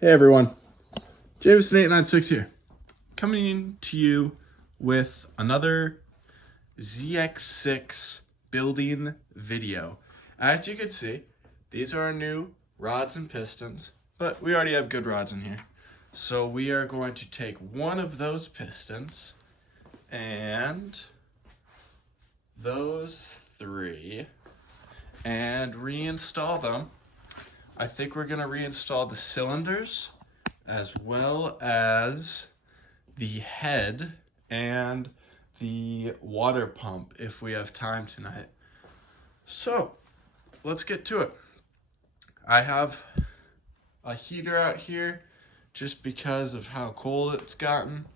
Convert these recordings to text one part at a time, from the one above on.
Hey everyone, Jameson896 here, coming to you with another ZX6 building video. As you can see, these are our new rods and pistons, but we already have good rods in here. So we are going to take one of those pistons and those three and reinstall them. I think we're going to reinstall the cylinders as well as the head and the water pump if we have time tonight. So let's get to it. I have a heater out here just because of how cold it's gotten.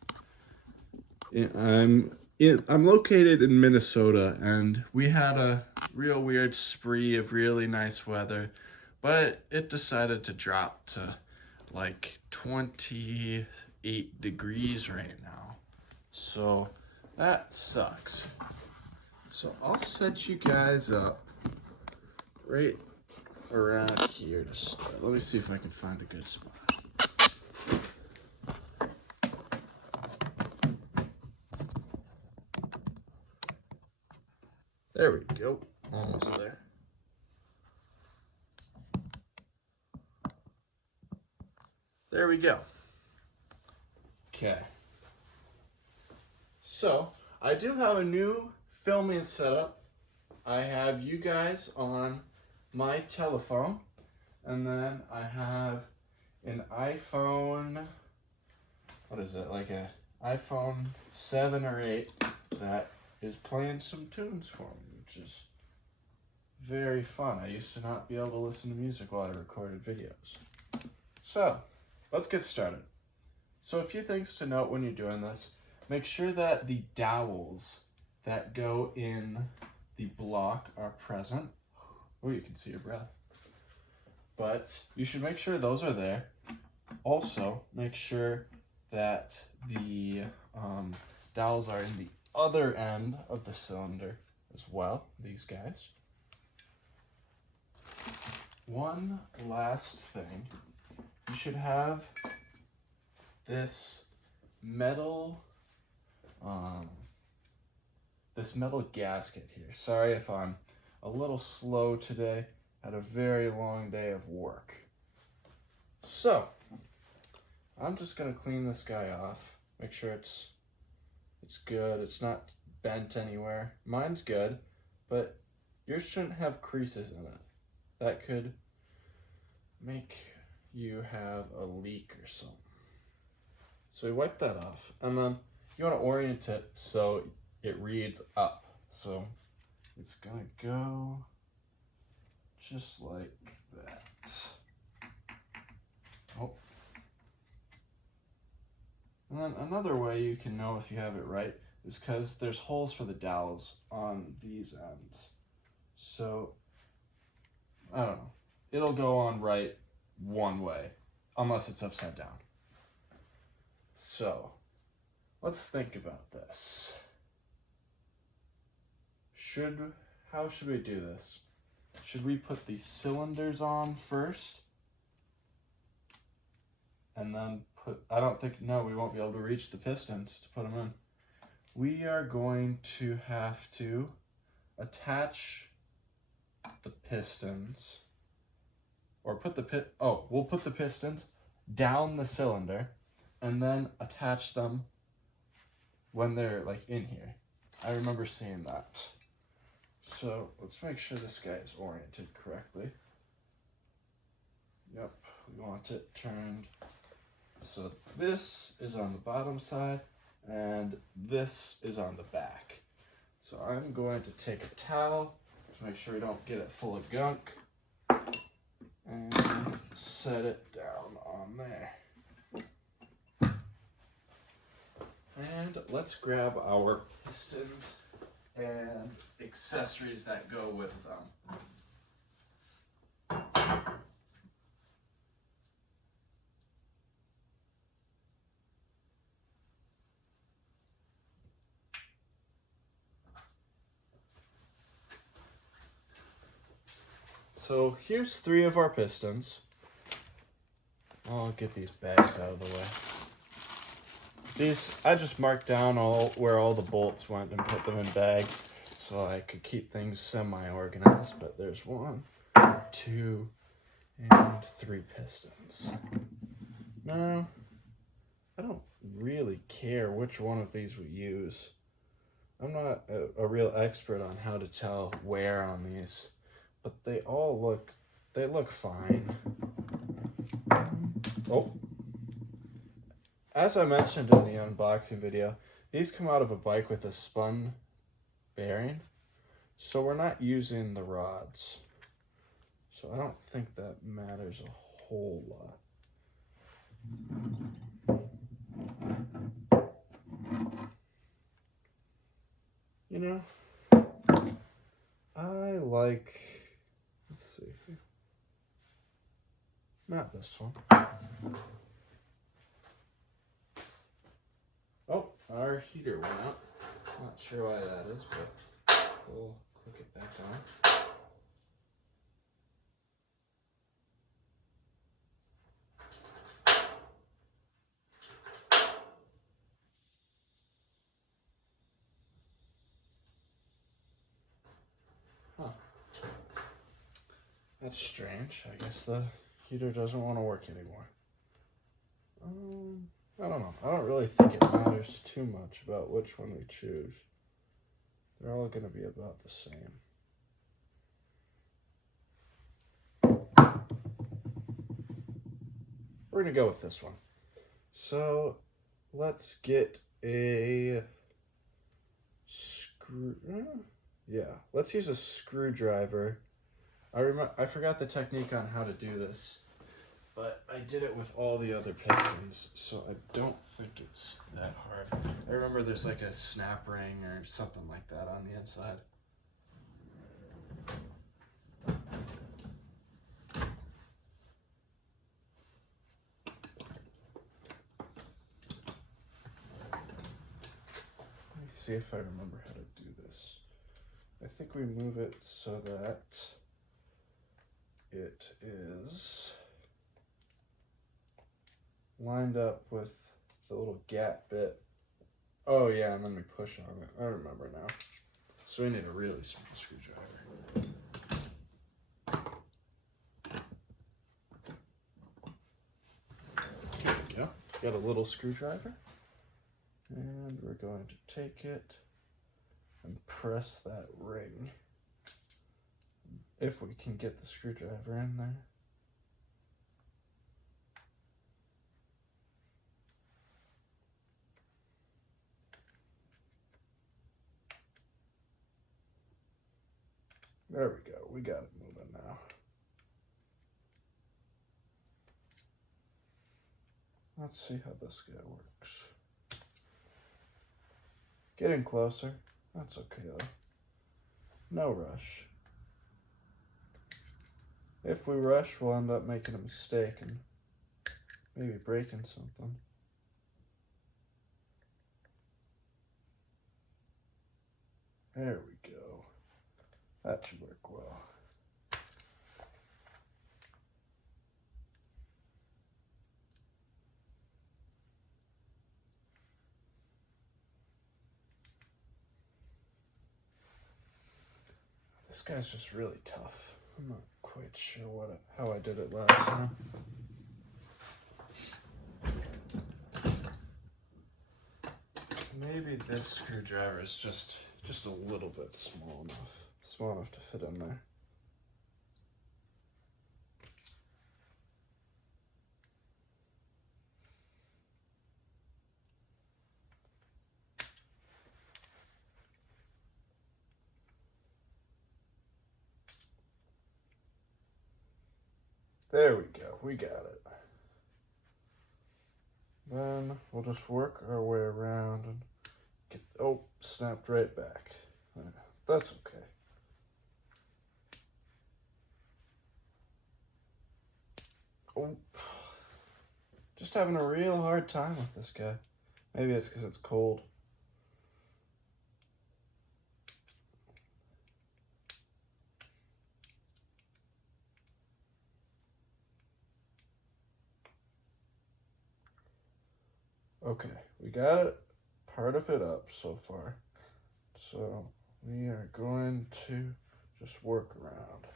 I'm located in Minnesota, and we had a real weird spree of really nice weather, but it decided to drop to like 28 degrees right now. So that sucks. So I'll set you guys up right around here to start. Let me see if I can find a good spot. There we go. Almost there. There we go. Okay. So, I do have a new filming setup. I have you guys on my telephone, and then I have an iPhone, what is it, like a iPhone 7 or 8 that is playing some tunes for me, which is very fun. I used to not be able to listen to music while I recorded videos. So, let's get started. So a few things to note when you're doing this. Make sure that the dowels that go in the block are present. Oh, you can see your breath. But you should make sure those are there. Also, make sure that the dowels are in the other end of the cylinder as well, these guys. One last thing. You should have this metal gasket here. Sorry if I'm a little slow today. Had a very long day of work. So I'm just gonna clean this guy off. Make sure it's good. It's not bent anywhere. Mine's good, but yours shouldn't have creases in it. That could make you have a leak or something. So we wipe that off, and then you want to orient it so it reads up. So it's gonna go just like that. Oh. And then another way you can know if you have it right is because there's holes for the dowels on these ends. So, I don't know. It'll go on right one way, unless it's upside down. So, let's think about this. How should we do this? Should we put the cylinders on first? And then no, we won't be able to reach the pistons to put them in. We are going to have to attach the pistons, or we'll put the pistons down the cylinder and then attach them when they're like in here. I remember seeing that. So let's make sure this guy is oriented correctly. Yep, we want it turned. So this is on the bottom side and this is on the back. So I'm going to take a towel to make sure we don't get it full of gunk and set it down on there. And let's grab our pistons and accessories that go with them. So here's 3 of our pistons. I'll get these bags out of the way. These, I just marked down where all the bolts went and put them in bags so I could keep things semi-organized. But there's 1, 2, and 3 pistons. Now, I don't really care which one of these we use. I'm not a real expert on how to tell wear on these, but they all look fine. Oh, as I mentioned in the unboxing video, these come out of a bike with a spun bearing, so we're not using the rods. So I don't think that matters a whole lot. You know, I like, let's see, not this one. Oh, our heater went out. Not sure why that is, but we'll click it back on. Huh. That's strange. I guess the heater doesn't want to work anymore. I don't know. I don't really think it matters too much about which one we choose. They're all going to be about the same. We're going to go with this one. So let's get a screw. Yeah, let's use a screwdriver. I forgot the technique on how to do this, but I did it with all the other pistons, so I don't think it's that hard. I remember there's like a snap ring or something like that on the inside. Let me see if I remember how to do this. I think we move it so that it is lined up with the little gap bit. Oh yeah, and then we push on it. I remember now. So we need a really small screwdriver. There we go. Got a little screwdriver. And we're going to take it and press that ring. If we can get the screwdriver in there. There we go. We got it moving now. Let's see how this guy works. Getting closer. That's okay though. No rush. If we rush, we'll end up making a mistake and maybe breaking something. There we go. That should work well. This guy's just really tough. I'm not quite sure how I did it last time. Maybe this screwdriver is just a little bit small enough to fit in there. There we go, we got it. Then we'll just work our way around and get, oh, snapped right back. That's okay. Oh, just having a real hard time with this guy. Maybe it's because it's cold. Okay, we got it, part of it up so far. So we are going to just work around.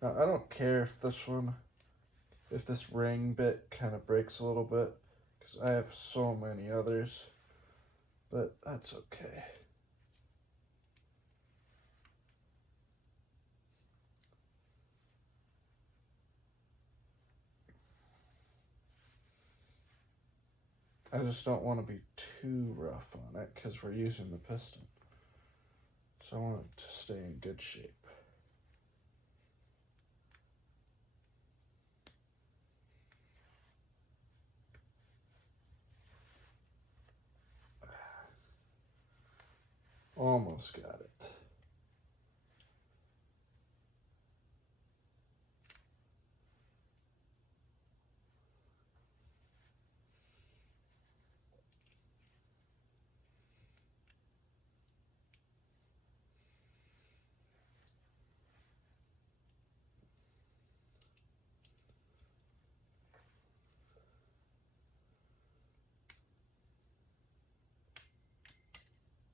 Now I don't care if this ring bit kind of breaks a little bit, because I have so many others, but that's okay. I just don't want to be too rough on it because we're using the piston. So I want it to stay in good shape. Almost got it.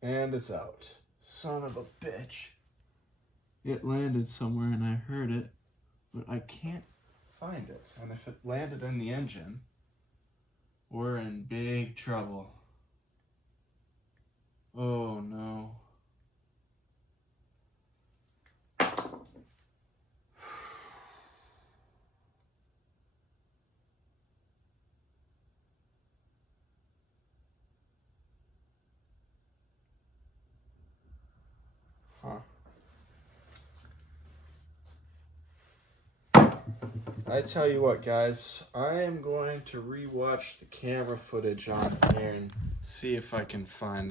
And it's out. Son of a bitch. It landed somewhere and I heard it, but I can't find it. And if it landed in the engine, we're in big trouble. Oh no. Huh. I tell you what, guys, I am going to rewatch the camera footage on here and see if I can find